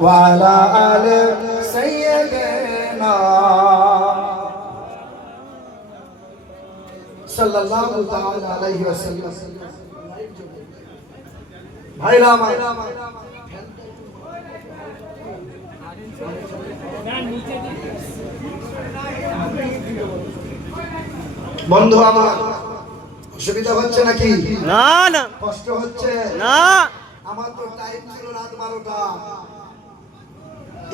وعلى آل سيدنا সাল্লাল্লাহু তাআলা আলাইহি ওয়াসাল্লাম। ভাইরা আমার, বন্ধু আমার, অসুবিধা হচ্ছে নাকি? না না, কষ্ট হচ্ছে না। আমার তো টাইম ছিল রাত 12টা,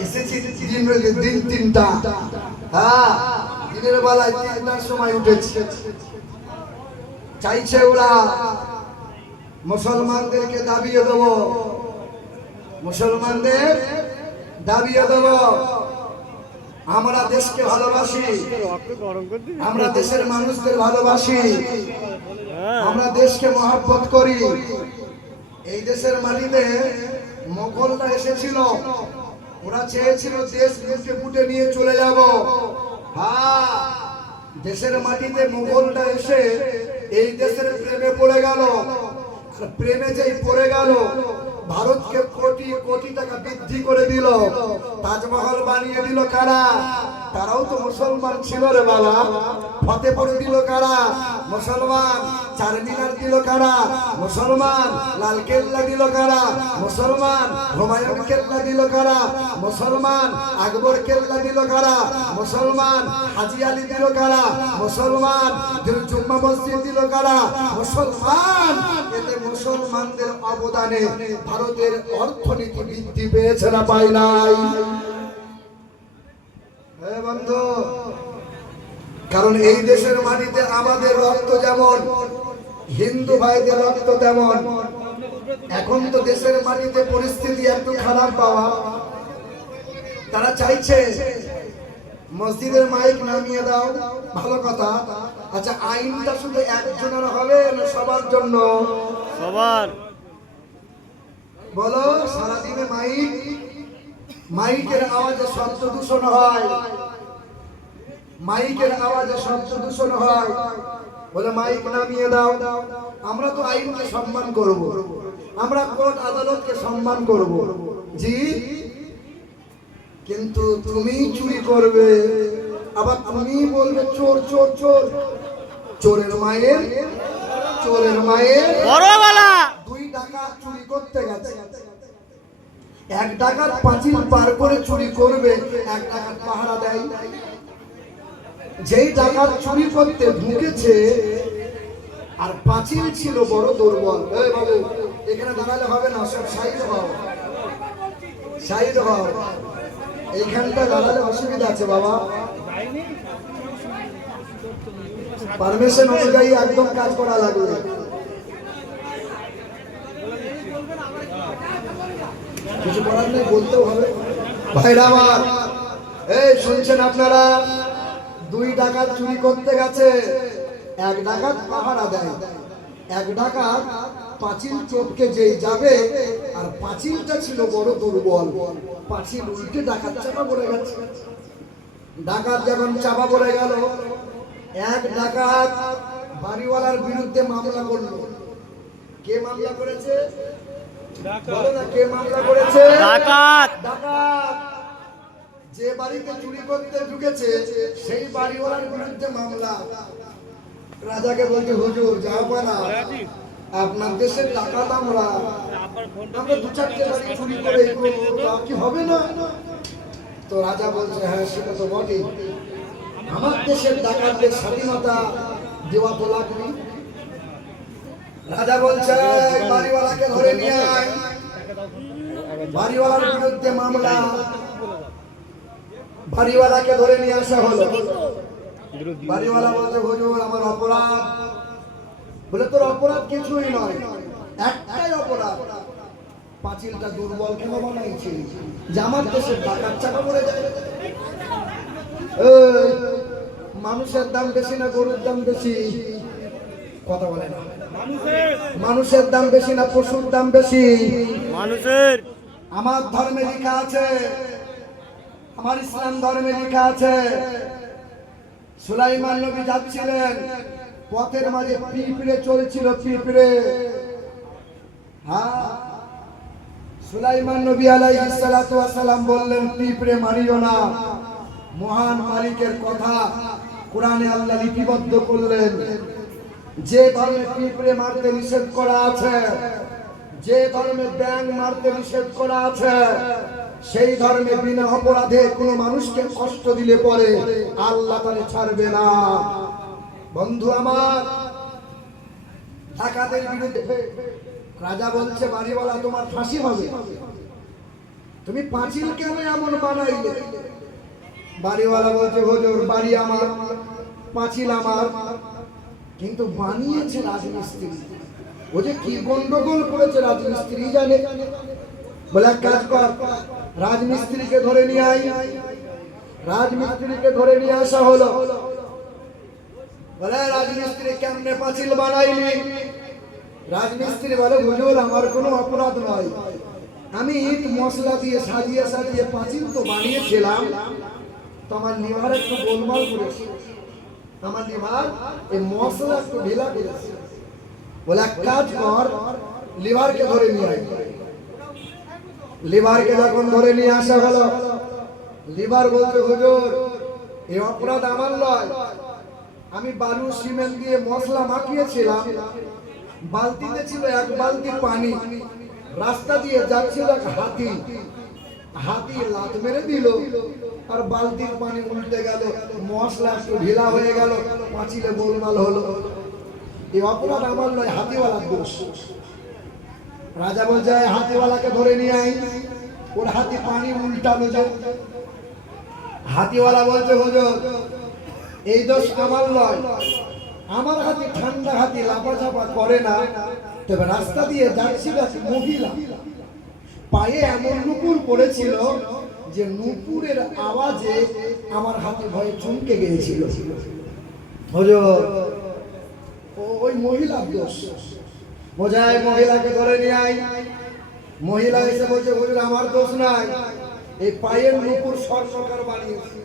এসেছি দিন 3টা। হ্যাঁ, দিনের বেলায় 3টার সময় উঠেছি। চাইছে ওরা মুসলমানদেরকে দাবিয়ে দেব, মুসলমানদের দাবিয়ে দেব। আমরা দেশকে ভালোবাসি, আমরা দেশের মানুষদের ভালোবাসি, আমরা দেশকে মহব্বত করি। এই দেশের মাটিতে মোগলরা এসেছিল, ওরা চেয়েছিল দেশ বুকে বুটে নিয়ে চলে যাব। হ্যাঁ, দেশের মাটিতে মোগলরা এসে এই দেশের প্রেমে পড়ে গেল। আর প্রেমে যেই পড়ে গেল, ভারতকে কোটি কোটি টাকা বৃদ্ধি করে দিল, তাজমহল বানিয়ে দিল কারা? তারাও তো মুসলমান ছিল রে বাবা। ফতেপুর দিল কারা? মুসলমান। চারমিনার দিল কারা? মুসলমান। লালকেল্লা দিল কারা? মুসলমান। হুমায়ুন কেল্লা দিল কারা? মুসলমান। আকবর কেল্লা দিল কারা? মুসলমান। হাজি আলী দিল কারা? মুসলমান। জুম্মা মসজিদ দিল কারা? মুসলমান। এতে মুসলমানদের অবদানে ভারতের অর্থনীতি বৃদ্ধি পেয়েছে না পায় নাই? বন্ধু, কারণ এই দেশের মাটিতে আমাদের রক্ত যেমন, হিন্দু ভাইদের রক্ত তেমন। এখন তো দেশের মাটিতে পরিস্থিতি একটু খারাপ পাওয়া, তারা চাইছে মসজিদের মাইক নামিয়ে দাও, ভালো কথা। আচ্ছা, আইনটা শুধু একজনের হবে না সবার জন্য? সবার। বলো, সারাদিনে মাইকের আওয়াজে শব্দ দূষণ হয়, মাইকের আওয়াজে শব্দ দূষণ হয়, বলে মাইক নামিয়ে দাও। আমরা তো আইনকে সম্মান করব, আমরা কোর্ট আদালতকে সম্মান করব, জি। কিন্তু তুমি চুরি করবে, আবার তুমি বলবে চোর চোর চোর। চোরের মায়ের বড়বেলা 2 ডাকাত চুরি করতে গেছে, 1 ডাকাত পাঁচিল পার করে চুরি করবে, 1 ডাকাত পাহারা দেয়। যেই ডাকাত চুরি করতে ঢুকেছে আর পাঁচিল ছিল বড় দুর্বল, এই বাবু এখানে দাঁড়ালে হবে না, সব সাইড হও, সাইড হও। এইখানটা দাঁড়ালে অসুবিধা আছে বাবা, পারমিশন অনুযায়ী একদম কাজ করা লাগবে। কিছু করার নেই, বলতেও হবে। ভাইরা আমার, এই শুনছেন আপনারা? 2 ডাকাত চুরি করতে গেছে, 1 ডাকাত পাহারা দেয়। 1 ডাকাত পাঁচিল চটকে যেই যাবে, আর পাঁচিলটা ছিল বড় দুর্বল, পাঁচিল উল্টে ডাকাত চাপা পড়ে গেছে। ডাকাত যখন চাপা পড়ে গেল, 1 ডাকাত বাড়িওয়ালার বিরুদ্ধে মামলা করলো। কে মামলা করেছে? বলো না, কে মামলা করেছে? ডাকাত। ডাকাত যে বাড়িতে চুরি করতে ঢুকেছে সেই বাড়িওয়ালার বিরুদ্ধে মামলা। রাজাকে বলছে, হুজুর যাও না, আপনার দেশের ডাকাত আমরা 2-4টে বাড়ি চুরি করে কি হবে না? তো রাজা বলছে, হ্যাঁ সেটা তো বটে, আমার দেশের ডাকাতদের স্বাধীনতা দেওয়া তো লাগবে। রাজা বলছে, বাড়িওয়ালাকে ধরে নিয়ে আয়। বাড়িওয়ালার বিরুদ্ধে মামলা, বাড়িওয়ালাকে ধরে নিয়ে আসা হলো। বাড়িওয়ালা বলছে, হুজুর আমার অপরাধ। বলে, তোর অপরাধ কিছুই নয়, একটাই অপরাধ, পাঁচিলটা দুর্বল কেন বানাইছে? যে আমার দেশের ডাকাত চাপা পড়ে যায়। মানুষের দাম বেশি না গরুর দাম বেশি? কথা বলে না। মানুষের দাম বেশি না পশুর দাম বেশি? মানুষের। আমার ধর্মে লেখা আছে, আমার ইসলাম ধর্মে লেখা আছে, সুলাইমান নবী যাচ্ছিলেন, পথের মাঝে পিঁপড়ে চলছিল, পিঁপড়ে হ্যাঁ, সুলাইমান নবী আলাইহিস সালাতু ওয়াস সালাম বললেন, পিঁপড়ে মারিও না। মহান মালিকের কথা কোরআনে আল্লাহ লিপিবদ্ধ করলেন। যে ধর্মে পিঁপড়ে মারতে নিষেধ করা আছে, যে ধর্মে ব্যাঙ মারতে নিষেধ করা আছে, সেই ধর্মে বিনা অপরাধে কোনো মানুষকে কষ্ট দিলে পরে আল্লাহ তারে ছাড়বে না। বন্ধু আমার, ডাকাতের বিরুদ্ধে রাজা বলছে, বাড়িওয়ালা তোমার ফাঁসি হবে। তুমি পাঁচিল কেন এমন বানাইলে? বাড়িওয়ালা বলছে, হুজুর বাড়ি আমার, পাঁচিল আমার, কিন্তু বানিয়েছে রাজমিস্ত্রি। ও যে কি গন্ডগোল করেছে রাজমিস্ত্রি জানে। বলে এক কাজ কর, রাজমিস্ত্রিকে ধরে নিয়ে আই। রাজমিস্ত্রিকে ধরে নিয়ে আসা হলো। বলে, রাজমিস্ত্রি কেমনে পাঁচিল বানাইলি? রাজমিস্ত্রি বলে, হুজুর আমার কোনো অপরাধ নয়, আমি ইট মশলা দিয়ে সাজিয়ে সাজিয়ে পাঁচিল তো বানিয়েছিলাম, তোমার লিভার একটু গোলমাল করেছে, আমার লিভার এই মশলা একটু ঢিলা করেছে। বলে এক কাজ কর, লিভারকে ধরে নিয়ে আয়। লিভারকে যখন ধরে নিয়ে আসা হলো, লিভার বলতে, হুজুর এই অপরাধ আমার নয়, আমি বালু সিমেন্ট দিয়ে মশলা মাখিয়েছিলাম, বালতিতে ছিল এক বালতি পানি, রাস্তা দিয়ে যাচ্ছিল এক হাতি, হাতি লাত মেরে দিল আর বালতির পানি উল্টে গেল, মশলা একটু ঢিলা হয়ে গেল, পাঁচিলে গোলমাল হলো। এই অপরাধ আমার নয়, হাতিওয়ালার দোষ। রাজা বলছে, হাতিওয়ালাকে ধরে নিয়ে আই। ওর হাতি পানি উল্টালো যে। হাতিওয়ালা বলছে, হুজুর এই দোষ আমার নয়, আমার হাতি ঠান্ডা হাতি, লাফাঝাপা করে না। তবে রাস্তা দিয়ে যাচ্ছিল এক মহিলা, পায়ে এমন নুপুর পড়েছিল যে নুপুরের আওয়াজে আমার হাতি ভয়ে চমকে গিয়েছিল। হুজুর ওই মহিলার দোষ। বোঝায় মহিলাকে ধরে নিয়ে আই। মহিলা এসে বলছে, হুজুর আমার দোষ নাই, এই পায়ের নুপুর স্বর্ণকার বানিয়েছে।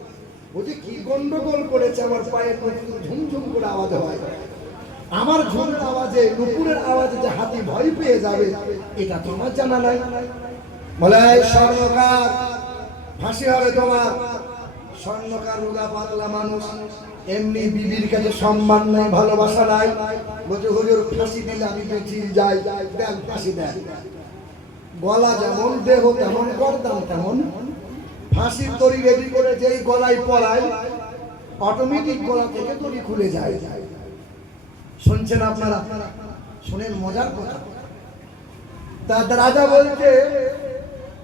বলছে, কি গন্ডগোল করেছে, আমার পায়ের নুপুর ঝুমঝুম করে আওয়াজ হয়, আমার ঝুমের আওয়াজে, নুপুরের আওয়াজে যে হাতি ভয় পেয়ে যাবে, এটা তো আমার জানা নাই। বলে, স্বর্ণকার ফাঁসি হবে তোমার। স্বর্ণকার রোগা পাতলা মানুষ, এমনি বিবির কাছে সম্মান নাই, ভালোবাসা নাই। বলছে, হুজুর ফাঁসি দিলে আমি বেঁচে যাই, দেন ফাঁসি দেন। গলা যেমন, দেহ তেমন, গর্দান তেমন। ফাঁসির দড়ি রেডি করে যেই গলায় পরায়, অটোমেটিক গলা থেকে দড়ি খুলে যায়। শুনছেন আপনারা? শুনেন মজার কথা। তা রাজা বলছে,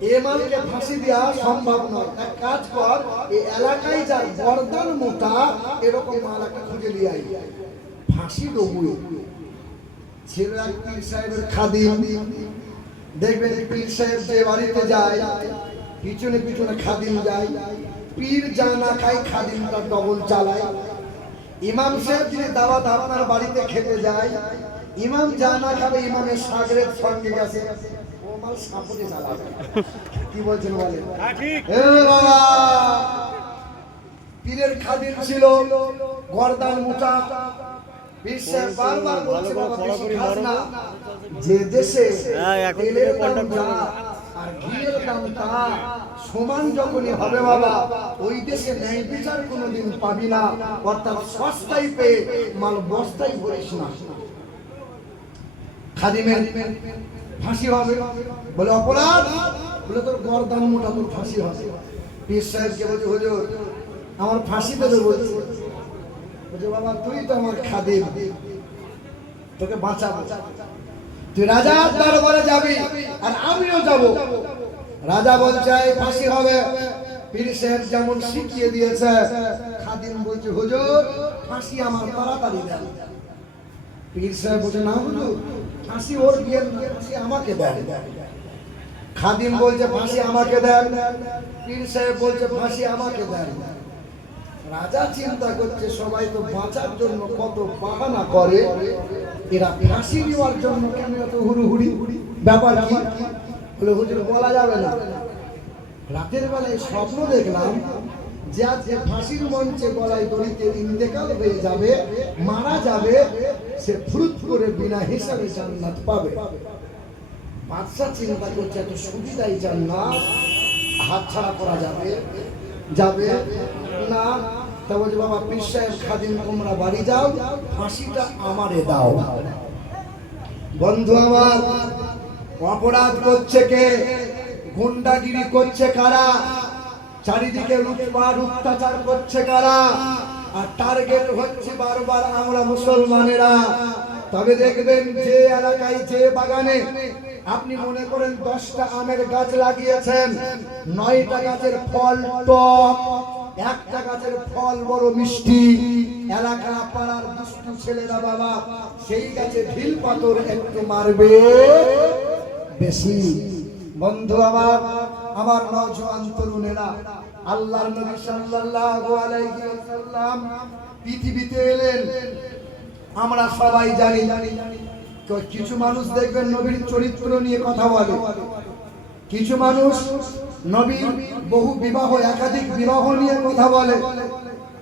এ মালকে ফাঁসি দেওয়া সম্ভব নয়, এক কাজ কর, এই এলাকায় যার গর্দান মোটা এরকম মাল একটা খুঁজে নিয়ে আই, ফাঁসি দেবো। ছিল এক পীর সাহেবের খাদিম। দেখবেন পীর সাহেব যে বাড়িতে যায়, পিছনে পিছনে খাদিম যায়। পীর যা না খায়, খাদিমটা ডবল চালায়। ইমাম সাহেব যদি দাওয়াত আপনার বাড়িতে খেতে যায়, ইমাম যা না খাবে, ইমামের সাগরের সঙ্গে গেছে, ও মাল সাপোর্টে চালাবে। কি বলছেন বলেন? এ বাবা, পীরের খাদিম ছিল, গর্দান মোটা। পীর সাহেব বারবার বলছে, বাবা বেশি খাস না। যে দেশে তেলের দাম যা আর ঘিয়ের দাম তা সমান যখনই হবে বাবা, ওই দেশে ন্যায় বিচার কোনোদিন পাবি না। অর্থাৎ সস্তায় পেয়ে মাল বস্তায় ভরিস না। খাদিমের ফাঁসি হবে। বলে অপরাধ? বলে তোর গর্দান মোটা, তোর ফাঁসি হবে। পীর সাহেবকে বলছে, হুজুর আমার ফাঁসি দেবে বলছে। বলছে, বাবা তুই তো আমার খাদিম, তোকে বাঁচাবো। তুই রাজার দরবারে যাবি আর আমিও যাব। রাজা বলছে, ফাঁসি হবে। পীর সাহেব যেমন শিখিয়ে দিয়েছে, খাদিম বলছে, হুজুর ফাঁসি আমার, তাড়াতাড়ি দেন। পীর সাহেব বলছে, না হুজুর ফাঁসি ওর দিয়েন না, ফাঁসি আমাকে দেন। খাদিম বলছে, ফাঁসি আমাকে দেন। পীর সাহেব বলছে, ফাঁসি আমাকে দেন। রাজা চিন্তা করছে, সবাই তো বাঁচার জন্য কত বাহানা করে, এরা ফাঁসি নেওয়ার জন্য কেন এত হুড়ুহুড়ি? ব্যাপার কি? বলে, হুজুর বলা যাবে না। রাতের বেলায় স্বপ্ন দেখলাম যে আজকে ফাঁসির মঞ্চে গলায় দড়িতে ইন্তেকাল হয়ে যাবে, মারা যাবে, সে ফুরুত করে বিনা হিসাবে জান্নাত পাবে। বাদশা চিন্তা করছে এত সুবিধাই জান্নাত হাতছাড়া করা যাবে যাবে না। তা বলছে বাবা পীর সাহেব খাদিম তোমরা বাড়ি যাও, ফাঁসিটা আমারে দাও। বন্ধু আমার, অপরাধ করছে কে? গুন্ডাগিরি করছে কারা? চারিদিকে লুটপাট অত্যাচার করছে কারা? আর টার্গেট হচ্ছে বারবার আমরা মুসলমানেরা। তবে দেখবেন যে এলাকায় যে বাগানে আপনি মনে করেন 10টা আমের গাছ লাগিয়েছেন, 9টা গাছের ফল টক, একটা গাছের ফল বড় মিষ্টি, এলাকা পাড়ার দুষ্টু ছেলেরা বাবা সেই গাছে ঢিল পাথর একটু মারবে বেশি। বন্ধু আমার নওজোয়ান তরুণেরা, আল্লাহর নবী সাল্লাল্লাহু আলাইহি ওয়াসাল্লাম পৃথিবীতে এলেন আমরা সবাই জানি। কিছু মানুষ দেখবেন নবীর চরিত্র নিয়ে কথা বলে, কিছু মানুষ নবীর বহু বিবাহ একাধিক বিবাহ নিয়ে কথা বলে,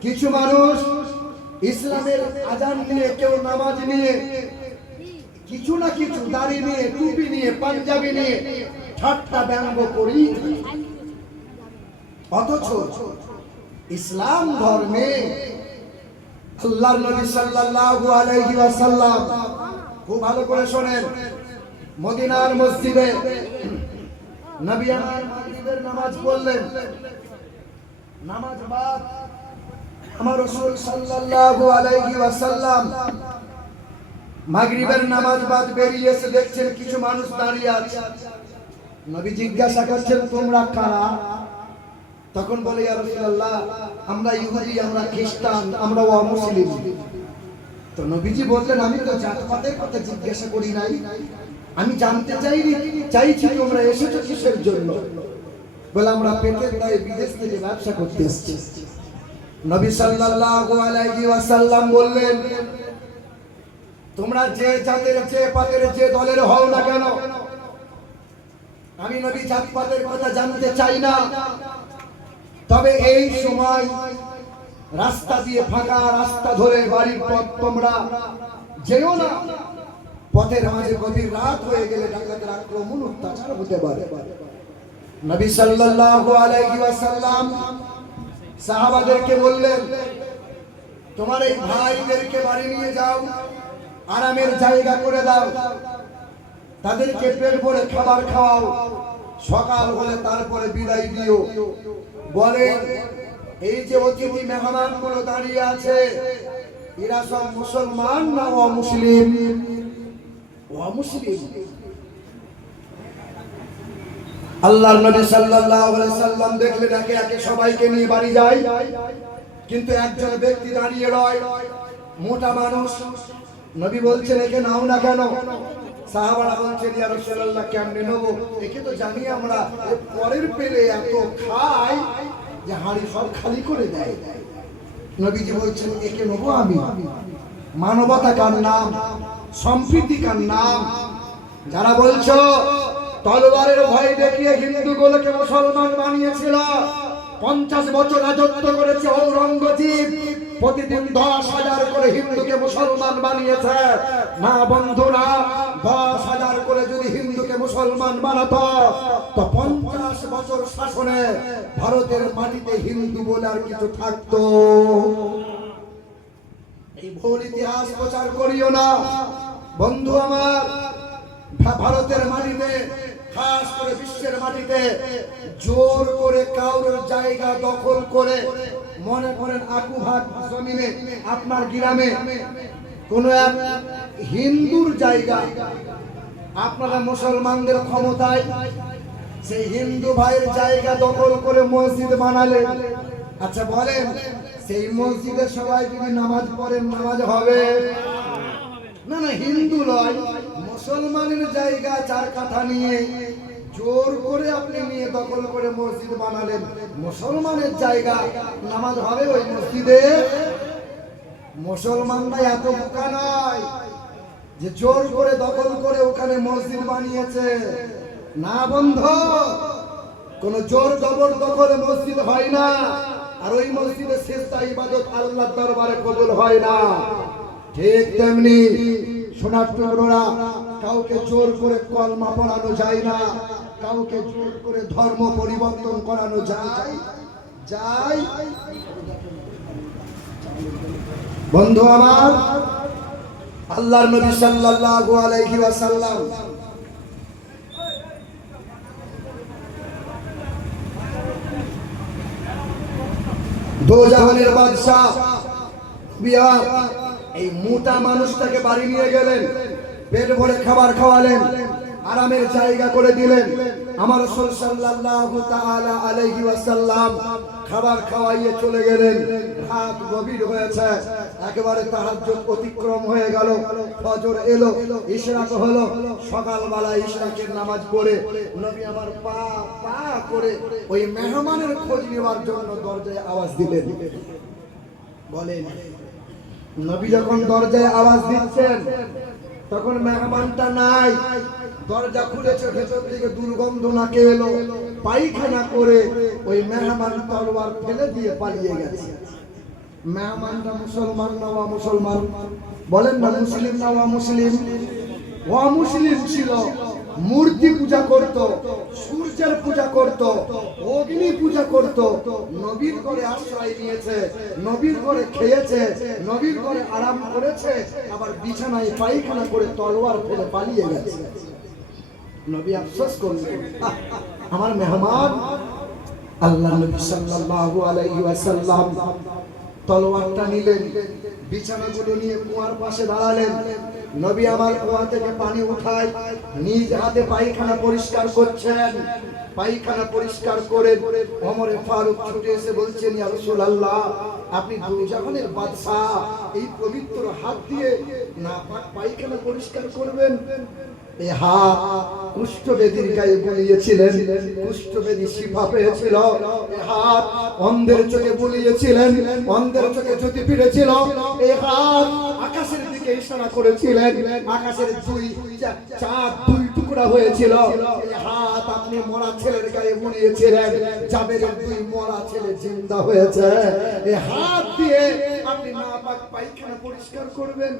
কিছু মানুষ ইসলামের আযান নিয়ে, কেউ নামাজ নিয়ে, কিছু না কিছু দাড়ি নিয়ে, টুপি নিয়ে, পাঞ্জাবি নিয়ে ঠাট্টা ব্যঙ্গ করি। অথচ ইসলাম ধর্মে আল্লাহর নবী সাল্লাল্লাহু আলাইহি ওয়াসাল্লাম, খুব ভালো করে শোনেন, মদিনার মসজিদে নবী আমার মাগরিবের নামাজ পড়লেন। নামাজ বাদ আমার রাসূল সাল্লাল্লাহু আলাইহি ওয়াসাল্লাম মাগরিবের নামাজ বাদ বেরিয়ে এসে দেখছেন কিছু মানুষ দাঁড়িয়ে আছে। নবী জিজ্ঞাসা করছেন তোমরা কারা? তখন বলে ইয়া রাসূলুল্লাহ আমরা ইহুদি, আমরা খ্রিস্টান, আমরা অমুসলিম। তো নবীজি বললেন আমি তো জাতপাতের কথা জিজ্ঞাসা করি নাই, আমি জানতে চাইছি তোমরা এসেছো কিসের জন্য? বলে আমরা পেটের দায়ে বিদেশ থেকে ব্যবসা করতে এসেছি। নবী সাল্লাল্লাহু আলাইহি ওয়াসাল্লাম বললেন তোমরা যে জাতের, যে পাতের, যে দলের হও না কেন, আমি নবী জাতপাতের কথা জানতে চাই না। তবে এই সময় রাস্তা দিয়ে, ফাঁকা রাস্তা ধরে বাড়ির পথ তোমরা যেও না। পথের মাঝে গভীর রাত হয়ে গেলে ডাকাতের আক্রমণ, অত্যাচার হতে পারে। নবী সাল্লাল্লাহু আলাইহি ওয়াসাল্লাম সাহাবাদেরকে বললেন তোমার এই ভাইদেরকে বাড়ি নিয়ে যাও, আরামের জায়গা করে দাও, তাদেরকে পেট ভরে খাবার খাওয়াও, সকাল হলে তারপরে বিদায় দিও। বলেন এই যে অতিথি মেহমান গুলো দাঁড়িয়ে আছে এরা সব মুসলমান না অমুসলিম? অমুসলিম। আল্লাহর নবী সাল্লাল্লাহু আলাইহি সাল্লাম দেখলেন একে একে সবাইকে নিয়ে বাড়ি যায়, কিন্তু একজন ব্যক্তি দাঁড়িয়ে রয়, মোটা মানুষ। নবী বলছেন একে নাও না কেন? সাহাবারা বলছেন ইয়া রাসূলুল্লাহ কেমনে নেব? একে তো জানি আমরা পরের পেলে এত খাই যে হাড়ি সব খালি করে দেয়। নবীজি বলছেন একে নেবো আমি। মানবতা কার নাম, সম্প্রীতি কার নাম? যারা বলছো তলোয়ারের ভয় দেখিয়ে হিন্দুগুলোকে মুসলমান বানিয়েছিল, 50 বছর রাজত্ব করেছে ঔরঙ্গজেব, প্রতিদিন 10,000 করে হিন্দুকে মুসলমান বানিয়েছে। না বন্ধুরা, 10,000 করে যদি হিন্দুকে মুসলমান বানাতো তো 50 বছর শাসনে ভারতের মাটিতে হিন্দু বলে আর কিছু থাকতো? এই ভুল ইতিহাস প্রচার করিও না বন্ধু আমার। ভারতের মাটিতে, খাস করে বিশ্বের মাটিতে জোর করে কাউর জায়গা দখল করে, মনে করেন আকুভাগ জমিনে আপনার গ্রামে কোন এক হিন্দুর জায়গা আপনারা মুসলমানদের ক্ষমতায়, সেই হিন্দু ভাইয়ের জায়গা দখল করে মসজিদ বানালেন। আচ্ছা বলেন সেই মসজিদে সবাই যদি নামাজ পড়েন নামাজ হবে? না না, হিন্দু নয়, মুসলমানের জায়গা 4 কাঠা নিয়ে জোর করে আপনি নিয়ে দখল করে মসজিদ বানালেন, মুসলমানের জায়গা, নামাজ হবে ওই মসজিদে? মুসলমানরা এত বোকা নয় যে জোর করে দখল করে ওখানে মসজিদ বানিয়েছে। না বন্ধু, কোন জোর জবরদখলে মসজিদ হয় না, আর ওই মসজিদে সিজদা ইবাদত আল্লাহর দরবারে কবুল হয় না। ঠিক তেমনি সোনার টুকরোরা কাউকে জোর করে কলমা পড়ানো যায় না, কাউকে জোর করে ধর্ম পরিবর্তন করানো যায় যায় বন্ধু আমার, আল্লাহর নবী সাল্লাল্লাহু আলাইহি ওয়াসাল্লাম দো জাহানের বাদশা বিয়ার এই মোটা মানুষটাকে বাড়ি নিয়ে গেলেন, পেট ভরে খাবার খাওয়ালেন, আরামের জায়গা করে দিলেন। আমার রাসূল সাল্লাল্লাহু তাআলা আলাইহি ওয়াসাল্লাম খাবার খাওয়াইয়ে চলে গেলেন। রাত গভীর হয়েছে, একেবারে তাহাজ্জুদ অতিক্রম হয়ে গেল, ফজর এলো, ইশরাক হলো। সকালবেলা ইশরাকের নামাজ পড়ে নবী আমার পা পা করে ওই মেহমানের খোঁজ নেওয়ার জন্য দরজায় আওয়াজ দিলেন। বলেন, নবী যখন দরজায় আওয়াজ দিচ্ছেন তখন মেহমানটা নাই, দরজা খুলেছে, ভেতর থেকে দুর্গন্ধ নাকে এলো, পায়খানা করে ওই মেহমান তলোয়ার ফেলে দিয়ে পালিয়ে গেছে। মেহমানটা মুসলমান না অমুসলমান? বলেন না, মুসলিম না অমুসলিম? অমুসলিম ছিল, মূর্তি পূজা করত, সূর্যের পূজা করত, অগ্নি পূজা করত। নবীর ঘরে আশ্রয় নিয়েছে, নবীর ঘরে খেয়েছে, নবীর ঘরে আরাম করেছে, আবার বিছানায় পায়খানা করে তলোয়ার ফেলে পালিয়ে গেছে। নবী আফসোস করলেন, আমার মেহমান। আল্লাহ নবী সাল্লাল্লাহু আলাইহি ওয়াসাল্লাম তলোয়ারটা নিলেন, বিছানাগুলো নিয়ে কুয়ার পাশে দাঁড়ালেন। নবী আমার কুয়া থেকে পানি উঠায়, নিজ হাতে পায়খানা পরিষ্কার করছেন। পায়খানা পরিষ্কার করে ওমরে ফারুক ছুটে এসে বলছেন, ইয়া রাসূলুল্লাহ, আপনি দুজাহানের বাদশা, এই পবিত্র হাত দিয়ে না পাক পায়খানা পরিষ্কার করবেন? এই হাত কুষ্ঠবেদীর গায়ে বুলিয়েছিলেন, কুষ্ঠবেদী শিফা পেয়েছিল। এই হাত অন্ধের চোখে বুলিয়েছিলেন, অন্ধের চোখে জ্যোতি ফিরেছিল। এই হাত আকাশের দিকে ইশারা করেছিলেন, আকাশের চাঁদ দুই টুকরা হয়েছিল। এই হাত আপনি মরা ছেলের গায়ে বুলিয়েছিলেন, জাবেরের দুই মরা ছেলে জিন্দা হয়েছে। এই হাত দিয়ে আপনি নাপাক পায়খানা পরিষ্কার করবেন?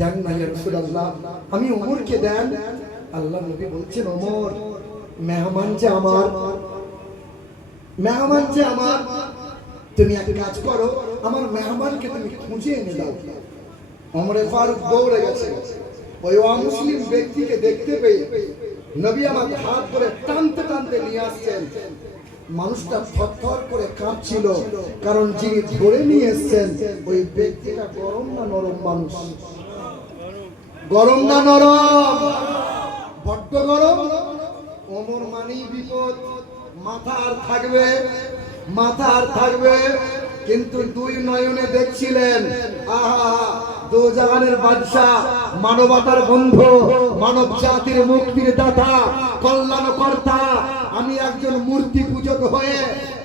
দেন না ইয়া রাসূলুল্লাহ, আমি ওমরকে দেন। আল্লাহ নবী বলছেন, ওমর, মেহমান যে আমার, মেহমান যে আমার, তুমি এক কাজ করো, আমার মেহমানকে তুমি খুঁজে এনে দাও। ওমরে ফারুক দৌড়ে গেছে, ওই অমুসলিম ব্যক্তিকে দেখতে পেয়ে নবী আমার হাত ধরে টানতে টানতে নিয়ে আসছেন। মানুষটা থরথর করে কাঁপছিল, কারণ যিনি ধরে নিয়ে এসেছেন ওই ব্যক্তিটা গরম না নরম মানুষ? গরম না নরম? বড্ড গরম। ওমর মানেই বিপদ, মাথা আর থাকবে, মাথা আর থাকবে। কিন্তু দুই নয়নে দেখছিলেন, আহা, দোজাহানের বাদশা, মানবতার বন্ধু, মানব জাতির মুক্তির দাতা, কল্যাণকর্তা। আমি একজন মূর্তি পূজক হয়ে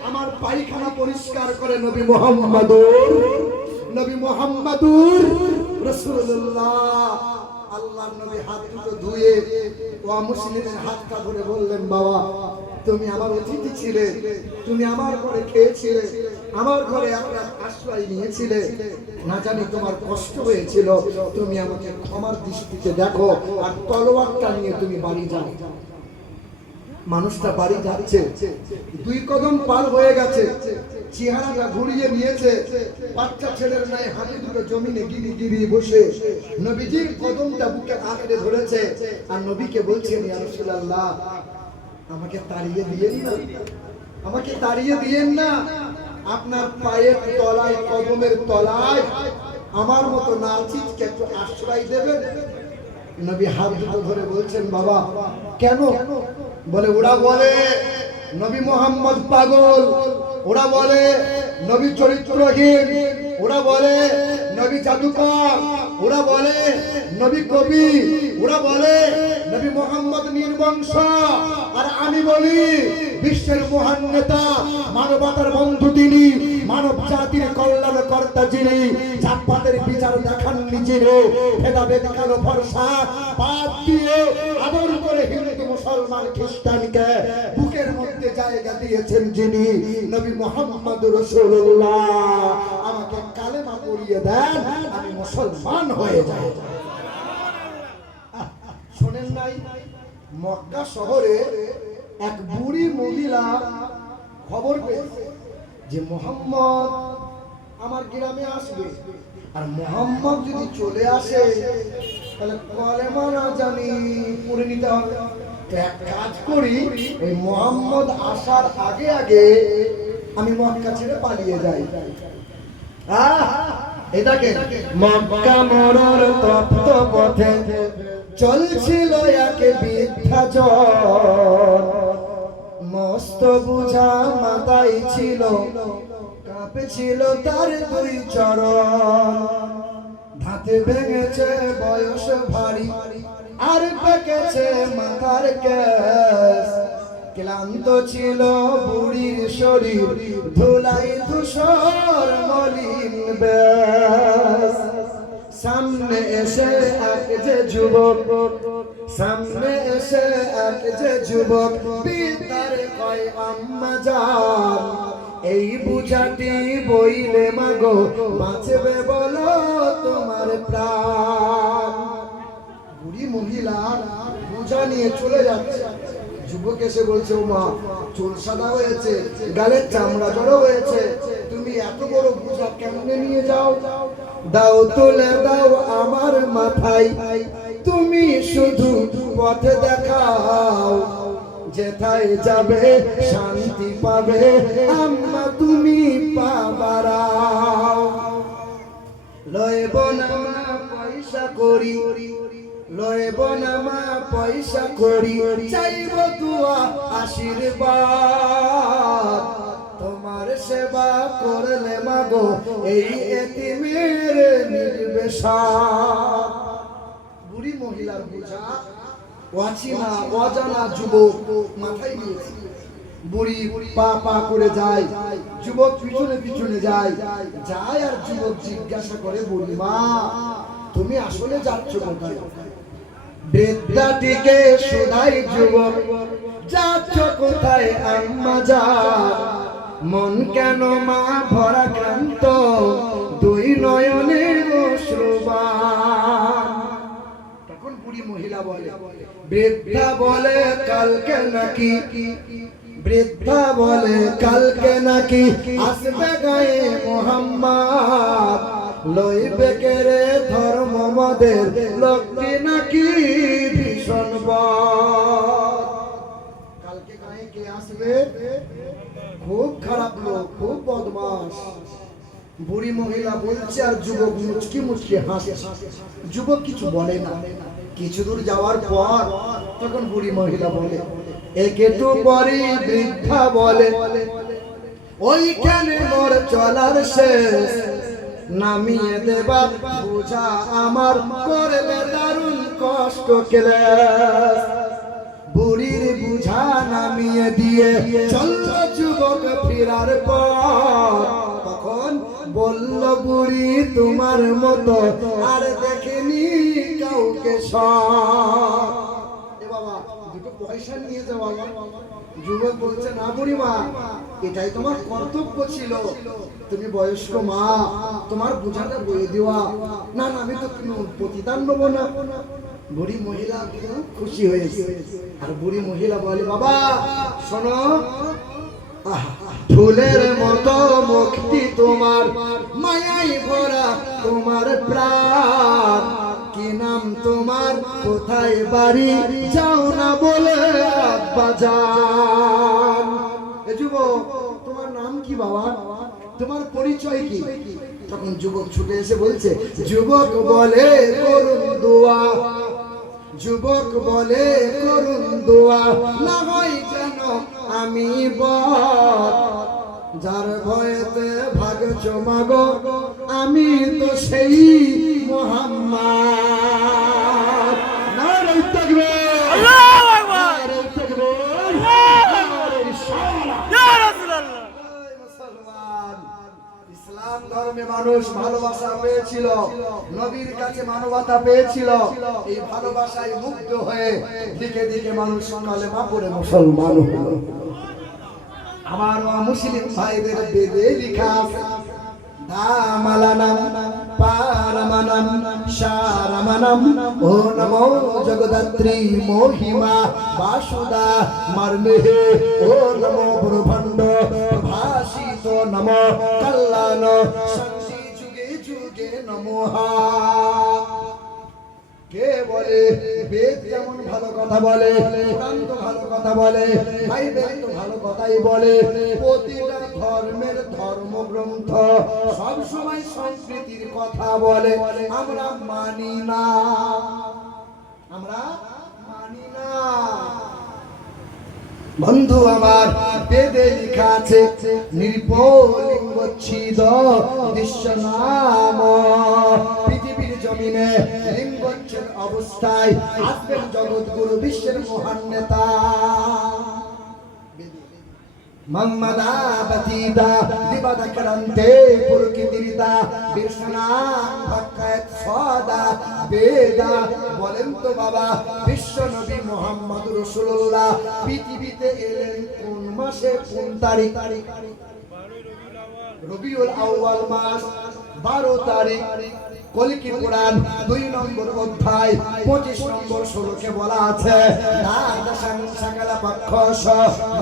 আমার পায়খানা পরিষ্কার করে নবী মুহাম্মাদুর, নবী মুহাম্মাদুর রাসূলুল্লাহ। আল্লাহর নবী হাত দুটো ধুয়ে মুসলিমের হাতটা ধরে বললেন, বাবা, তুমি আমার অতিথি ছিলে, তুমি আমার ঘরে খেয়েছিলে, আমার ঘরে আপনার আশ্রয় নিয়েছিলে, না জানি তোমার কষ্ট হয়েছিল, তুমি আমাকে ক্ষমার দৃষ্টিতে দেখো, আর তলোয়ারটা নিয়ে তুমি বাড়ি যাও। মানুষটা বাড়ি যাচ্ছে, দুই কদম পার হয়ে গেছে, চেহারাটা ঘুরিয়ে নিয়েছে, বাচ্চা ছেলের নাই হাতে দুটো জমিনে গিরি গিরি বসে নবীজির কদমটা বুকে আঁকড়ে ধরেছে, আর নবীকে বলছেন, ইয়া রাসূলুল্লাহ, আমাকে তাড়িয়ে দিয়েন না, আমাকে তাড়িয়ে দিয়েন না, আপনার পায়ের তলায়, কদমের তলায় আমার মতো নাচিজকে একটু আশ্রয় দেবেন। নবী হাত দুটো ধরে বলছেন, বাবা কেন? বলে, ওরা বলে নবী মুহাম্মদ পাগল, ওরা বলে নবী চরিত্রহীন, ওরা বলে নবী জাদুকর, ওরা বলে নবী কবি, ওরা বলে নবী মুহাম্মদ নির্বংশ, আর আমি বলি বিশ্বের মহান নেতা, মানবতার বন্ধু তিনি, মানব জাতির কল্যাণকর্তা যিনি, জাতপাতের বিচার দেখাননি যিনি, ভেদাভেদ কালো ভরসা বাদ দিয়ে আদর করে হিন্দু মুসলমান খ্রিস্টানকে বুকের মধ্যে জায়গা দিয়েছেন যিনি, নবী মুহাম্মদ রাসূলুল্লাহ। আমাকে কালেমা পড়িয়ে দেন, আমি মুসলমান হয়ে যাই। মক্কা শহরে এক বুড়ি মহিলা খবর পেয়েছে যে মোহাম্মদ আমার গ্রামে আসবে, আর মোহাম্মদ যদি চলে আসে তাহলে কলেমা না জানি পড়ে নিতে হবে। তো এক কাজ করি, এই মোহাম্মদ আসার আগে আগে আমি মক্কা ছেড়ে পালিয়ে যাই। এটাকে মক্কা মরার তপ্ত পথে চলছিল এক বৃদ্ধাজন, মস্ত বুঝা মাথায় ছিল, কাঁপেছিল তার দুই চরণ। হাতে ভেঙেছে বয়স ভারী, আর পেকেছে মাথার কেশ। ক্লান্ত ছিল বুড়ির শরীর, ধুলাই ধূসর মলিন বেশ। সামনে এসে এক যে যুবক, সামনে এসে এক যে যুবক, পিতার কয় আম্মা যান, এই বুঝাটি বইলে মাগো বাঁচবে বলো তোমার প্রাণ। বুড়ি মহিলা বোঝা নিয়ে চলে যাচ্ছে, যুবক এসে বলছে, ও মা, চুল সাদা হয়েছে, গালের চামড়া জড়ো হয়েছে, তুমি এত বড় বোঝা কেমনে নিয়ে যাও? দাও তুলে দাও আমার মাথায়, তুমি শুধু পথ দেখাও, যেথায় যাবে শান্তি পাবে আম্মা তুমি পাবারাও। লইব না মা পয়সা করি, লইব না মা পয়সা করি, চাইব দুয়া আশীর্বাদ, তোমার সেবা করলে মাগো এই এতিমের মিটবে সাদ। বুড়ি মহিলার বোঝা অচেনা অজানা যুবক মাথায় নিয়েছে। বুড়ি পা পা করে যায়, যুবক পিছনে পিছনে যায়, যায় আর যুবক জিজ্ঞাসা করে, বুড়ি মা, তুমি আসলে যাচ্ছ কোথায়? বৃদ্ধাটিকে শোনাই যুবক, যাচ্ছ কোথায় আম্মা যান? মন কেন মা ভরা ক্লান্ত, দুই নয়নে অশ্রুবাণ। তখন বুড়ি মহিলা বলে, বৃদ্ধা বলে কালকে নাকি, বৃদ্ধা বলে কালকে নাকি আসবে গায়ে মোহাম্মদ, লইবে কেরে ধর্ম মদের লোকটি নাকি ভীষণ বদ। কালকে গায়ে কে আসবে? খুব খারাপ লোক, খুব বদমাশ। বুড়ি মহিলা বলছে, আর যুবক মুচকি মুচকি হাসে। যুবক কিছু বলে না। কিছু দূর যাওয়ার পর তখন বুড়ি মহিলা বলে, একটু পরে বৃদ্ধা বলে, ওইখানে মোর চলার শেষ, নামিয়ে দেবা বোঝা আমার, করলে দারুণ কষ্ট ক্লেশ। বুড়ির বুঝা নামিয়ে দিয়ে চলল যুবক ফেরার পর, তখন বলল বুড়ি, তোমার মতো আর দেখেনি কাউকে সব। এ বাবা, দুটো পয়সা নিয়ে যাও। যুবক বলছে, না বুড়িমা, এটাই তোমার কর্তব্য ছিল, তুমি বয়স্ক মা, তোমার বোঝাটা বয়ে দেওয়া। না না, আমি তো কোনো প্রতিদান নেবো না। বুড়ি মহিলা খুব খুশি হয়েছে। আর বুড়ি মহিলা বলে, বাবা শোনো, ফুলের মতো মুক্তি তোমার, মায়াই ভরা তোমার প্রাণ, কি নাম তোমার, কোথায় বাড়ি, যাও না বলে আব্বা যান। এ যুবক, তোমার নাম কি বাবা? তোমার পরিচয় কি? তখন যুবক ছুটে এসে বলছে, যুবক বলে করুন দোয়া, যুবক বলে করুন দোয়া, না হয় যেন আমি বদ, যার ভয়েতে ভাগছ মাগো, আমি তো সেই মোহাম্মদ। নারে তাকবীর, আল্লাহু আকবার, নারে তাকবীর, নারে রিসালাত। ইয়া রাসূলুল্লাহ। মুসলমান, ইসলাম ধর্মে মানুষ ভালোবাসা পেয়েছিল, নবীর কাছে মানবতা পেয়েছিল। এই ভালোবাসায় মুগ্ধ হয়ে দিকে দিকে মানুষ কালেমা পড়ে মুসলমান হলো। আমার মুসলিম ভাইদের বেদে লেখা আছে, দামালানা পারমানম শারমানম ও নমো জগদাত্রী মহিমা বাসুদা মার্মেহে ও নমো ব্রহ্মাণ্ড ভাসিত নমো কল্যাণ শান্তি যুগে যুগে নমঃ। কে বলে বেদ যেমন ভালো কথা বলে, কোরআন তো ভালো কথা বলে, বাইবেল তো ভালো কথাই বলে। প্রতিটা ধর্মের ধর্মগ্রন্থ সব সময় সংস্কৃতির কথা বলে, আমরা মানি না, আমরা মানি না। বন্ধু আমার, বেদে লেখা আছে নির্পলিঙ্গচ্ছিদ দৃশ্যনাম। পৃথিবীর জমিনে লিঙ্গচ্ছেদ অবস্থায় আসবেন জগৎগুরু, বিশ্বের মহান নেতা। মম্মদা বতিদা দিবাদকরন্তে পুরকিদিদা বিষ্ণা ভক্কায়ত সদা বেদা। বলেন তো বাবা, বিশ্ব নবী মুহাম্মদ রাসূলুল্লাহ পৃথিবীতে এলেন কোন মাসে, কোন তারিখ? রবিউল আউয়াল মাস 12 তারিখ। কলকি পুরাণ 2 নম্বর অধ্যায় 25 নম্বর শ্লোকে বলা আছে দ্বাদশাং সকল পক্ষস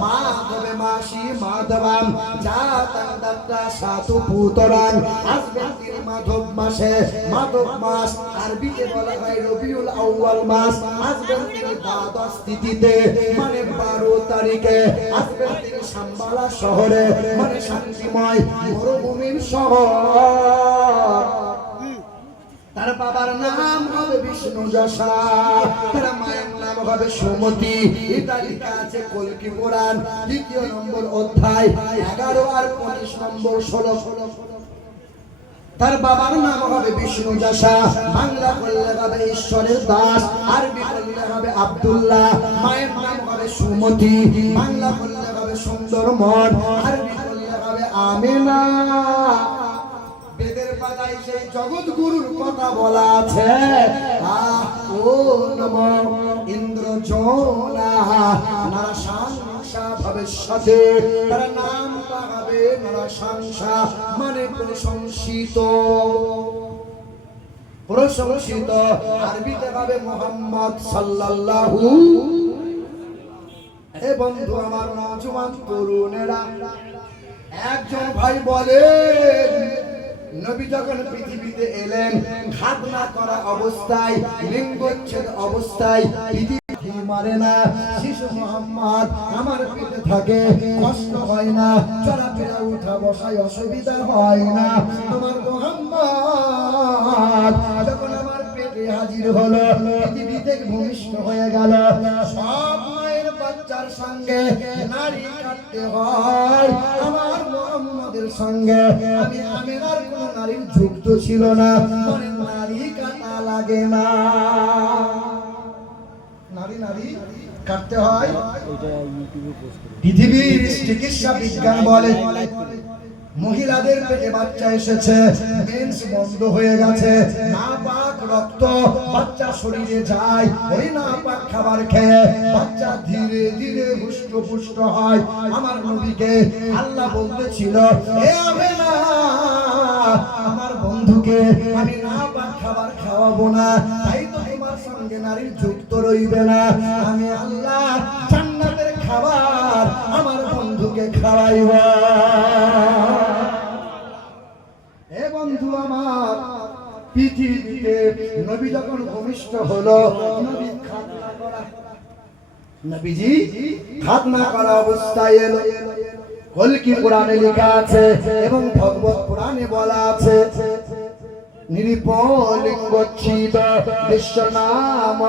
মাধবে মাসি মাধবাম জাতং দত্তা সাতু পুতরাং। আসবেন তিনি মাধব মাসে, মাধব মাস আরবিতে বলা হয় রবিউল আউয়াল মাস। আসবেন তিনি দ্বাদশ তিথিতে মানে 12 তারিখে। আসবেন তিনি সাম্বালা শহরে মানে শান্তিময় মরুভূমির শহর। তার বাবার নাম হবে বিষ্ণু যশা, তার মায়ের নাম হবে সুমতি। এটা লেখা আছে কলকি পুরাণ 2 নম্বর অধ্যায় 11 আর 25 নম্বর 16। তার বাবার নাম হবে বিষ্ণু যশা, বাংলা করলে হবে ঈশ্বরের দাস, আরবি করলে হবে আব্দুল্লাহ। মায়ের নাম হবে সুমতি, বাংলা করলে হবে সুন্দর মন, আরবি করলে হবে আমিনা। বেদের পাতায় সেই জগৎগুরুর কথা বলা আছে। ও নমো ইন্দ্রজোনা নারাশংসা ভবিষ্যতে। তার নামটা হবে নারাশংসা মানে প্রশংসিত, প্রশংসিত। আরবিতে হবে মুহাম্মদ সাল্লাল্লাহু। হে বন্ধু আমার, নওজোয়ান তরুণেরা, একজন ভাই বলেন নবী যখন পৃথিবীতে এলেন খাতনা করা অবস্থায়, লিঙ্গচ্ছেদ অবস্থায়, পৃথিবী মারে না। শিশু মুহাম্মদ আমার পেটে থাকে, কষ্ট হয় না, চলাফেরা উঠা বসায় অসুবিধা হয় না। আমার মুহাম্মদ যখন আমার পেটে হাজির হলো, পৃথিবীতে ভূমিষ্ঠ হয়ে গেল। সব মায়ের বাচ্চার সঙ্গে নারী কাটতে হয়, আমার মুহাম্মদের সঙ্গে আমি আমিনার কোন নারীর যুক্ত ছিল না, মানে নারী কাটা লাগে না। নারী নারী কাটতে হয়। পৃথিবীর চিকিৎসা বিজ্ঞান বলে মহিলাদের পেটে বাচ্চা এসেছে, মেন্স বন্ধ হয়ে গেছে, নাপাক রক্ত বাচ্চা শরীরে যায়, ওই নাপাক খাবার খেয়ে বাচ্চা ধীরে ধীরে হুষ্টপুষ্ট হয়। আমার নবীকে আল্লাহ বলতেছিল, হে আমেনা, আমার বন্ধুকে আমি নাপাক খাবার খাওয়াবো না, তাই তো তোমার সঙ্গে নারীর যুক্ত রইবে না। আমি আল্লাহ জান্নাতের খাবার আমার বন্ধুকে খাওয়াইব। হে বন্ধু আমার, পৃথিবীতে নবী যখন ভূমিষ্ঠ হলো, নবীজি খাতনা করা অবস্থায় এলো। কলকি পুরাণে লেখা আছে এবং ভগবত পুরাণে বলা আছে নিরিপলিঙ্গচ্ছিদ বিশ্বনাম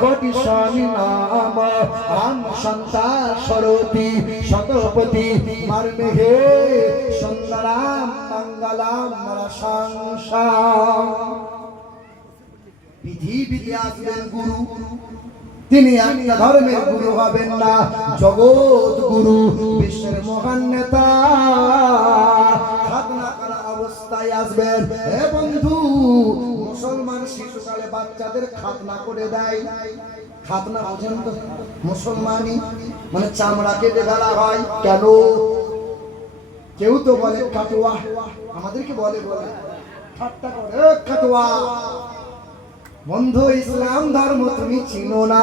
কোটি স্বামী নাম রাম সন্তা সরতি শতপতি মার্মেহে সুন্দরাম মঙ্গলাম নরসংসা। পৃথিবীতে আসবেন গুরু, তিনি একটা ধর্মের গুরু হবেন না, জগৎ গুরু, বিশ্বের মহান নেতা। খাতনা করা অবস্থায় আসবেন। হে বন্ধু, মুসলমান শিশুকালে বাচ্চাদের খাতনা করে দেয়। খাতনা বোঝেন তো? মুসলমানি মানে চামড়া কেটে ফেলা হয়। কেন? কেউ তো বলে কাটুয়া, আমাদেরকে বলে বলে ঠাট্টা করে খাটোয়া বন্ধু ইসলাম ধর্ম তুমি চিনো না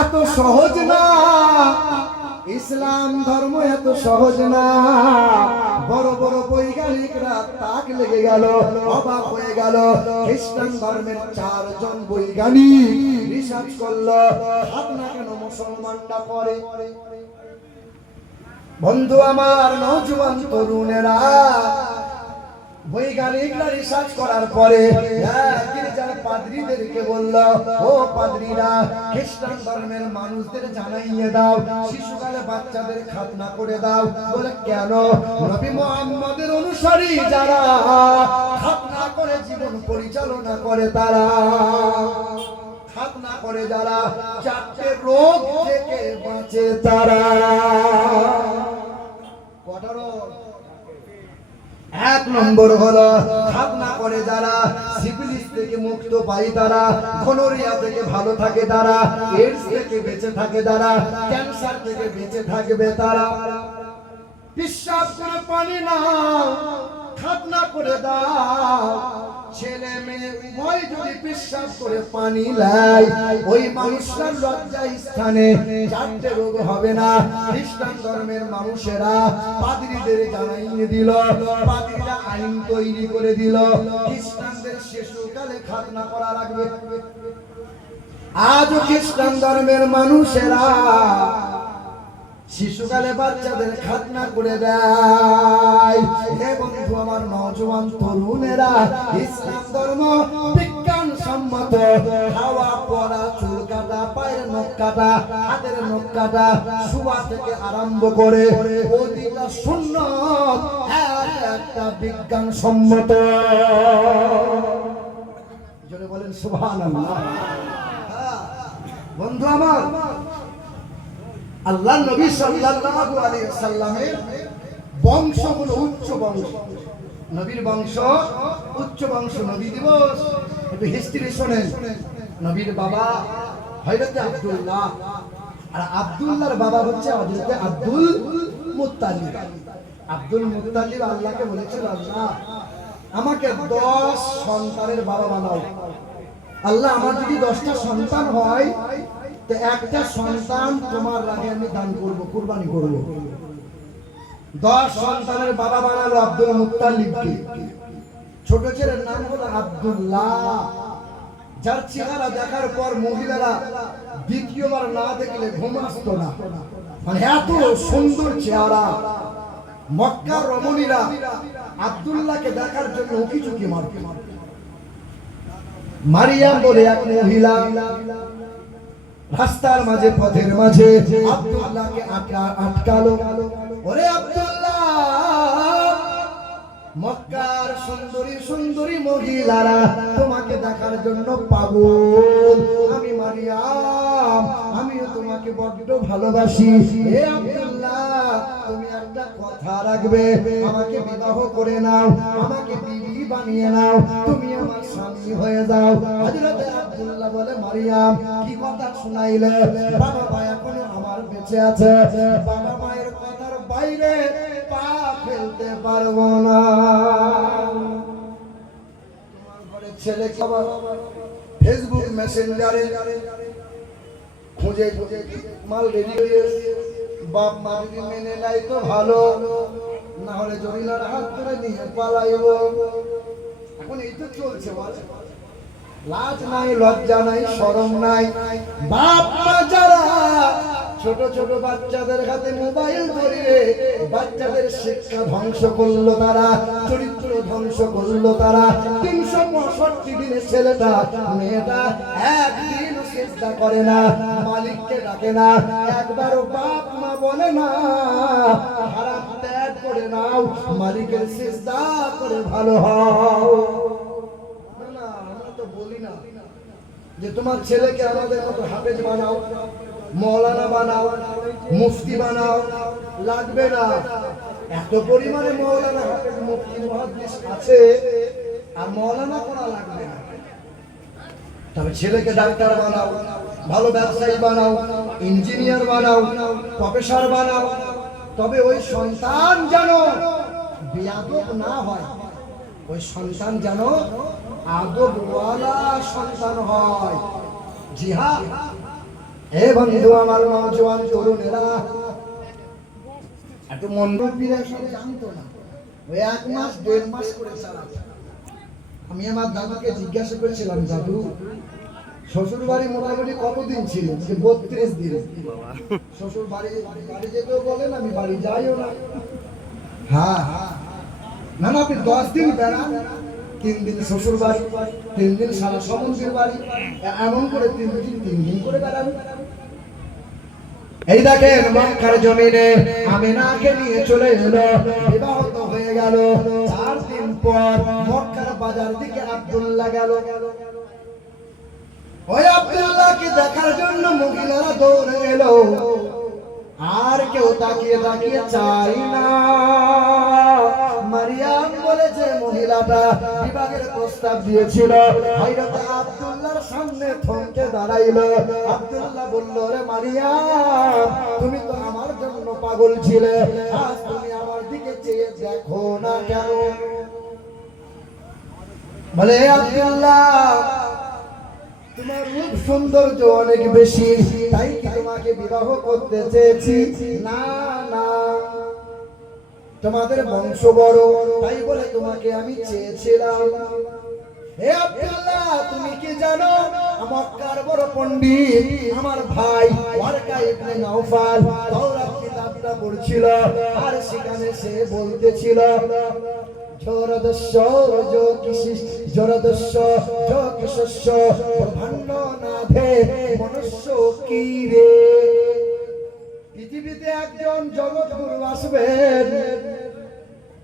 এত সহজ না ইসলাম ধর্ম এত সহজ না বড় বড় বৈজ্ঞানিকরা তাক লেগে গেল অবাক হয়ে গেল খ্রিস্টান ধর্মের 4 জন বৈজ্ঞানিক রিসার্চ করলো খাতনা কেন মুসলমানরা করে বন্ধু আমার নওজোয়ান তরুণেরা বৈজ্ঞানিকরা রিসার্চ করার পরে গির্জার পাদ্রীদেরকে বলল ও পাদ্রীরা খ্রিস্টান ধর্মের মানুষদের জানাইয়ে দাও শিশুকালে বাচ্চাদের খাতনা করে দাও বলে কেন নবী মুহাম্মদের অনুসারী যারা খাতনা করে জীবন পরিচালনা করে তারা খাতনা করে যারা 4টে রোগ থেকে বাঁচে তারা কটা রোগ 1 নম্বর হলো খাতনা করে যারা সিফিলিস থেকে মুক্ত পায় তারা গনোরিয়া থেকে ভালো থাকে তারা এইডস থেকে বেঁচে থাকে তারা ক্যান্সার থেকে বেঁচে থাকবে তারা বিশ্বাস করে পানি নাও খাতনা করে দাও ছেলে মেয়ে উভয় যদি বিশ্বাস করে পানি লাই ওই মানুষটার লজ্জা স্থানে 4টে রোগ হবে না খ্রিস্টান ধর্মের মানুষেরা পাদ্রীদের জানাইয়ে দিল পাদ্রীরা আইন তৈরি করে দিল খ্রিস্টানদের শিশুকালে খাতনা করা লাগবে আজও খ্রিস্টান ধর্মের মানুষেরা শিশুকালে বাচ্চাদের খাতনা করে দেয় হে বন্ধু আমার নওজোয়ান তরুণেরা ইসলাম ধর্ম বিজ্ঞান সম্মত খাওয়া পরা চুল কাটা পায়ের নখ কাটা হাতের নখ কাটা শোয়া থেকে আরম্ভ করে প্রতিটা সুন্নত একটা বিজ্ঞান সম্মত জোরে বলেন সুবহানাল্লাহ বন্ধু আমার আল্লাহ নবী সাল্লাল্লাহু আলাইহি ওয়াসাল্লামের বংশ হলো উচ্চ বংশ নবীর বংশ উচ্চ বংশ নবী দিবস একটু হিস্ট্রি শুনেন নবীর বাবা হযরত আব্দুল্লাহ আর আব্দুল্লাহর বাবা হচ্ছে হযরত আব্দুল মুত্তালিব আব্দুল মুত্তালিব আল্লাহকে বলেছিল আল্লাহ আমাকে 10 সন্তানের বাবা বানাও আল্লাহ আমার যদি 10টা সন্তান হয় তো একটা সন্তান তোমার রাগে আমি দান করব কুরবানি করব 10 সন্তানের বাবা বানালো আব্দুল মুত্তালিবকে ছোট ছেলের নাম হলো আব্দুল্লাহ যার চেহারা দেখার পর মহিলারা দ্বিতীয়বার না দেখলে ঘুম আসতো না মানে এত সুন্দর চেহারা মক্কার রমণীরা আব্দুল্লাহকে দেখার জন্য উকিঝুঁকি মারত মারিয়াম বলে এক মহিলা রাস্তার মাঝে পথের মাঝে আব্দুল্লাহকে আটকালো ওরে আব্দুল্লাহ মক্কার সুন্দরী সুন্দরী মহিলারা তোমাকে দেখার জন্য পাগল আমি মারিয়াম আমিও তোমাকে বড্ড ভালোবাসি হে আব্দুল্লাহ তুমি একটা কথা রাখবে আমাকে বিবাহ করে নাও আমাকে বিবি বানিয়ে নাও তুমি আমার স্বামী হয়ে যাও হযরত আব্দুল্লাহ বলে মারিয়াম কি কথা শুনাইলে বাবা মা এখনো আমার বেঁচে আছে বাবা মায়ের কথার বাইরে পা ফেলতে পারবো না তোমার ঘরে ছেলে কি ফেসবুক মেসেঞ্জারে খুঁজে খুঁজে মাল রেডি হয়ে বাপ মা যদি মেনে নাই তো ভালো না হলে জরিনার হাত ধরে নিয়ে পালাইব এখন এই তো চলছে লাজ নাই লজ্জা নাই শরম নাই বাপ মা যারা ছোট ছোট বাচ্চাদের হাতে মোবাইল ধরিয়ে বাচ্চাদের শিক্ষা ধ্বংস করলো তারা চরিত্র ধ্বংস করলো তারা 365 দিনে ছেলেটা মেয়েটা একদিন সিজদা করে না মালিককে ডাকে না একবারও বাপ মা বলে না হারাম ত্যাগ করে নাও মালিকের সিজদা করে ভালো হও না আমরা তো বলি না যে তোমার ছেলেকে আমাদের মতো হাফেজ বানাও মৌলানা বানাও মুফতি বানাও লাগবে না এত পরিমাণে মৌলানা হাফেজ মুফতি মুহাদ্দিস আছে আর মৌলানা করা লাগবে না তবে ছেলেকে ডাক্তার বানাও ভালো ব্যবসায়ী বানাও ইঞ্জিনিয়ার বানাও প্রফেসর বানাও তবে ওই সন্তান যেন বেয়াদব না হয় ওই সন্তান যেন আদবওয়ালা সন্তান হয়। জি হ্যাঁ, হে বন্ধু আমার নওজোয়ান তরুণেরা, একটু মন্ডপীরা সব জানতো না, ওই 1 মাস 1.5 মাস করে চালাতো। আমি আমার দাদুকে জিজ্ঞাসা করেছিলাম, দাদু শ্বশুর বাড়ি মোটামুটি কতদিন ছিল? 32 দিন। শ্বশুর বাড়ি যেতেও বলেন, আমি বাড়ি যাইও না। হ্যাঁ হ্যাঁ, না না, আপনি 10 দিন বেড়ান, 3 দিন শ্বশুর বাড়ি, 3 দিন সারা সমুদ্রের বাড়ি, এমন করে 3 দিন করে বেড়ান। এই দেখেন মক্কার জমিনে আমিনাকে নিয়ে চলে এলো, বিবাহ তো হয়ে গেল। 4 দিন পর মক্কার বাজার দিকে আব্দুল্লাহ গেল। ওই আব্দুল্লাহকে দেখার জন্য মহিলারা দৌড়ে এলো, আর কেউ তাকিয়ে তাকিয়ে চাই না। মারিয়াম বলে যে মহিলাটা বিবাহের প্রস্তাব দিয়েছিল, হযরত আব্দুল্লাহর সামনে থমকে দাঁড়াইলো। আব্দুল্লাহ বলল, রে মারিয়াম, তুমি তো আমার জন্য পাগল ছিলে, আজ তুমি আমার দিকে চেয়ে দেখো না কেন? বলে, আব্দুল্লাহ, তোমার রূপ সৌন্দর্য অনেক বেশি, তাই কি তোমাকে বিবাহ করতে চেয়েছি? না না, তোমাদের বংশ বড়, তাই বলে তোমাকে আমি চেয়েছিলাম। হে আব্দুল্লাহ, তুমি কি জানো মক্কার বড় পণ্ডিত আমার ভাই ওয়ারকা ইবনে নাওফাল তাওরাত কিতাবটা পড়ছিল, আর সেখানে সে বলতেছিল, পৃথিবীতে একজন জগৎগুরু আসবেন,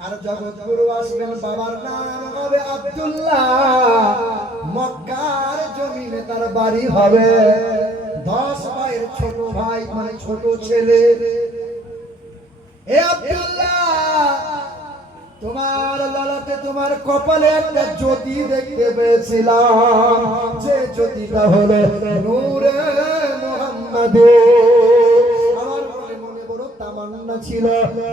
আর জগৎগুরু আসবেন, বাবার নাম হবে আব্দুল্লাহ। মক্কার জমিনে তার বাড়ি হবে, 10 ভাইয়ের ছোট ভাই, মানে ছোট ছেলে। এ আব্দুল্লাহ, তোমার লালাতে, তোমার কপালে একটা জ্যোতি দেখতে পেয়েছিলাম, যে জ্যোতিটা হলো নূরে মুহাম্মদ। আমার মনে মনে বড় তামান্না ছিল,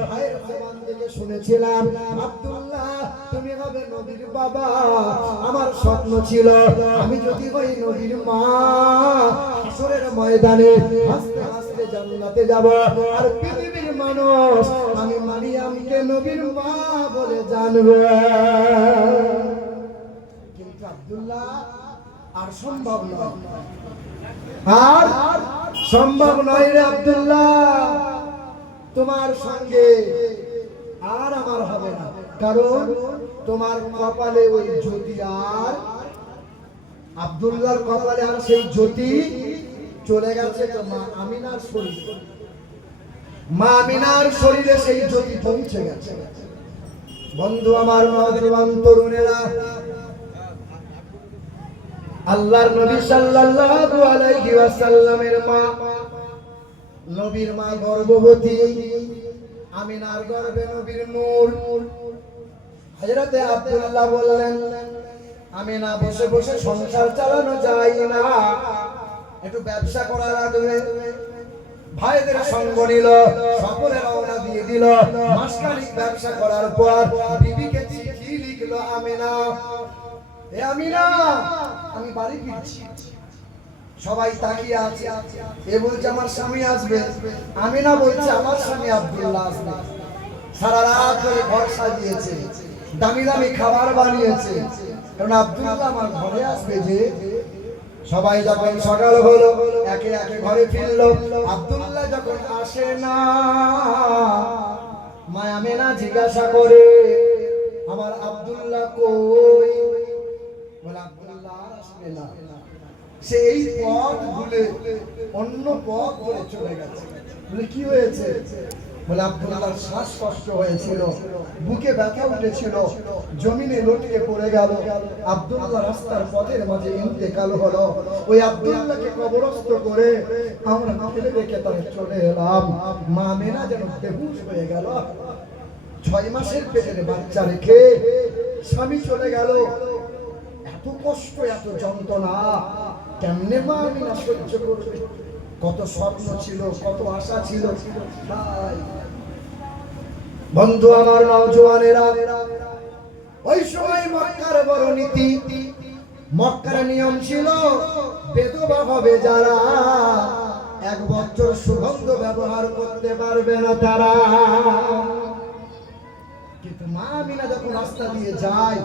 ভাইয়ের জবান থেকে শুনেছিলাম, আব্দুল্লাহ তুমি হবে নবীর বাবা। আমার স্বপ্ন ছিল, আমি যদি হই নবীর মা, হাসরের ময়দানে হাসতে হাসতে জান্নাতে যাব, আর পৃথিবীর মানুষ আমি মারিয়ামকে নবীর মা বলে জানবে। কিন্তু আব্দুল্লাহ, আর সম্ভব নয়, আর সম্ভব নয় রে আব্দুল্লাহ, তোমার সঙ্গে আর আমার হবে না, কারণ তোমার কপালে ওই জ্যোতি, আর আব্দুল্লাহর কপালে আর সেই জ্যোতি চলে গেছে তো মা আমিনার শরীরে। মা আমিনার শরীরে সেই জ্যোতি পৌঁছে গেছে। বন্ধু আমার নওজোয়ান তরুণেরা, আল্লাহর নবী সাল্লাল্লাহু আলাইহি ওয়াসাল্লামের মা, নবীর মা গর্ভবতী, আমিনার গর্ভে নবীর নূর। হযরতে আব্দুল্লাহ বললেন, আমিনা বসে বসে সংসার চালানো যায় না, একটু ব্যবসা করার আগ্রহে ভাইদের সঙ্গ নিল, সকলে রওনা দিয়ে দিল। মাসখানেক ব্যবসা করার পর বিবিকে চিঠি লিখলো আমিনা, এ আমিনা, আমি বাড়ি ফিরছি। সবাই তাকিয়ে আছে, এ বলছে আমার স্বামী আসবে, আমিনা বলছে আমার স্বামী আব্দুল্লাহ আসবে। সারা রাত ধরে ঘর সাজিয়েছে, দামি দামি খাবার বানিয়েছে, কারণ আব্দুল্লাহ আমার ঘরে আসবে যে। সবাই যখন সকাল হলো, একে একে ঘরে ফিরলো। আব্দুল্লাহ যখন আসে না, মা আমিনা জিজ্ঞাসা করে, আমার আব্দুল্লাহ কই? বলে আব্দুল্লাহ আসবে না, সে এই পথ ভুলে অন্য পথ ধরে চলে গেছে। বলে কি হয়েছে? বলে আব্দুল্লাহর শ্বাসকষ্ট হয়েছিল, বুকে ব্যথা উঠেছিল, জমিনে লটকে পড়ে গেল। আব্দুল্লাহ রাস্তার পথের মাঝে ইন্তেকাল হলো। ওই আব্দুল্লাহকে কবরস্থ করে আমরা ফেলে রেখে তার চলে এলাম। মা আমিনা যেন বেহুশ হয়ে গেল। 6 মাসের পেটের বাচ্চা রেখে স্বামী চলে গেল। এত কষ্ট, এত যন্ত্রণা কেমনে মা আমিনা সহ্য করবে? কত স্বপ্ন ছিল, কত আশা ছিল। বন্ধু আমার নওজোয়ানেরা, ওই সময় মক্কার বড় নীতি, মক্কার নিয়ম ছিল বেদবা হবে যারা 1 বছর সুগন্ধ ব্যবহার করতে পারবে না তারা। কিন্তু মা আমিনা যখন রাস্তা দিয়ে যায়,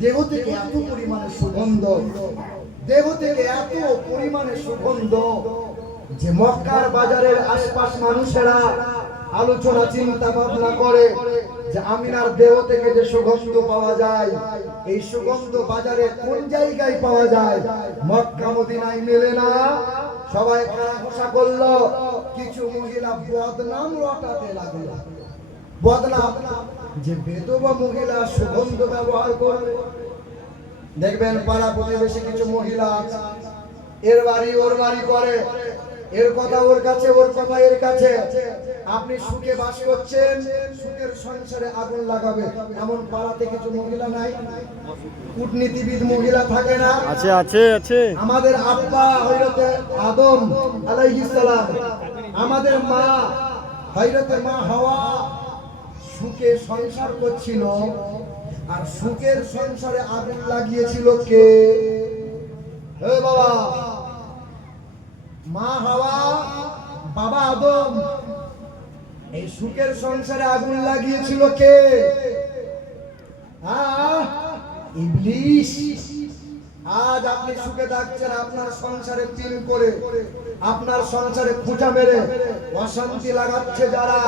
দেহ থেকে এত পরিমাণে সুগন্ধ, দেহ থেকে এত পরিমাণে সুগন্ধ যে মক্কার বাজারের আশপাশ মানুষেরা আলোচনা চিন্তা ভাবনা করে যে আমিনার দেহ থেকে যে সুগন্ধ পাওয়া যায়, এই সুগন্ধ বাজারে কোন জায়গায় পাওয়া যায়? মক্কা মদিনায় মেলে না। সবাই কানাঘুষা করলো, কিছু মহিলা বদনাম রটাতে লাগলো। বদনাম যে বেদবা মহিলা সুগন্ধ ব্যবহার করবে। দেখবেন পাড়া প্রতিবেশী কিছু মহিলা আছে, এর বাড়ি ওর বাড়ি করে, এর কথা ওর কাছে, ওর কথা এর কাছে। আপনি সুখে বাস করছেন, সুখের সংসারে আগুন লাগাবে, এমন পাড়াতে কিছু মহিলা নাই? কূটনীতিবিদ মহিলা থাকে না? আছে আছে আছে। আমাদের আব্বা হযরতে আদম আলাইহিস সালাম, আমাদের মা হযরতে মা হাওয়া সুখে সংসার করছিল, আর সুখের সংসারে আগুন লাগিয়েছিল কে? হে বাবা, মা হাওয়া, বাবা আদম, এই সুখের সংসারে আগুন লাগিয়েছিল কে? ইবলিস। আজ আপনি সুখে থাকছেন, আপনার সংসারে পিন করে, আপনার সংসারে খুঁটা মেরে অশান্তি লাগাচ্ছে যারা,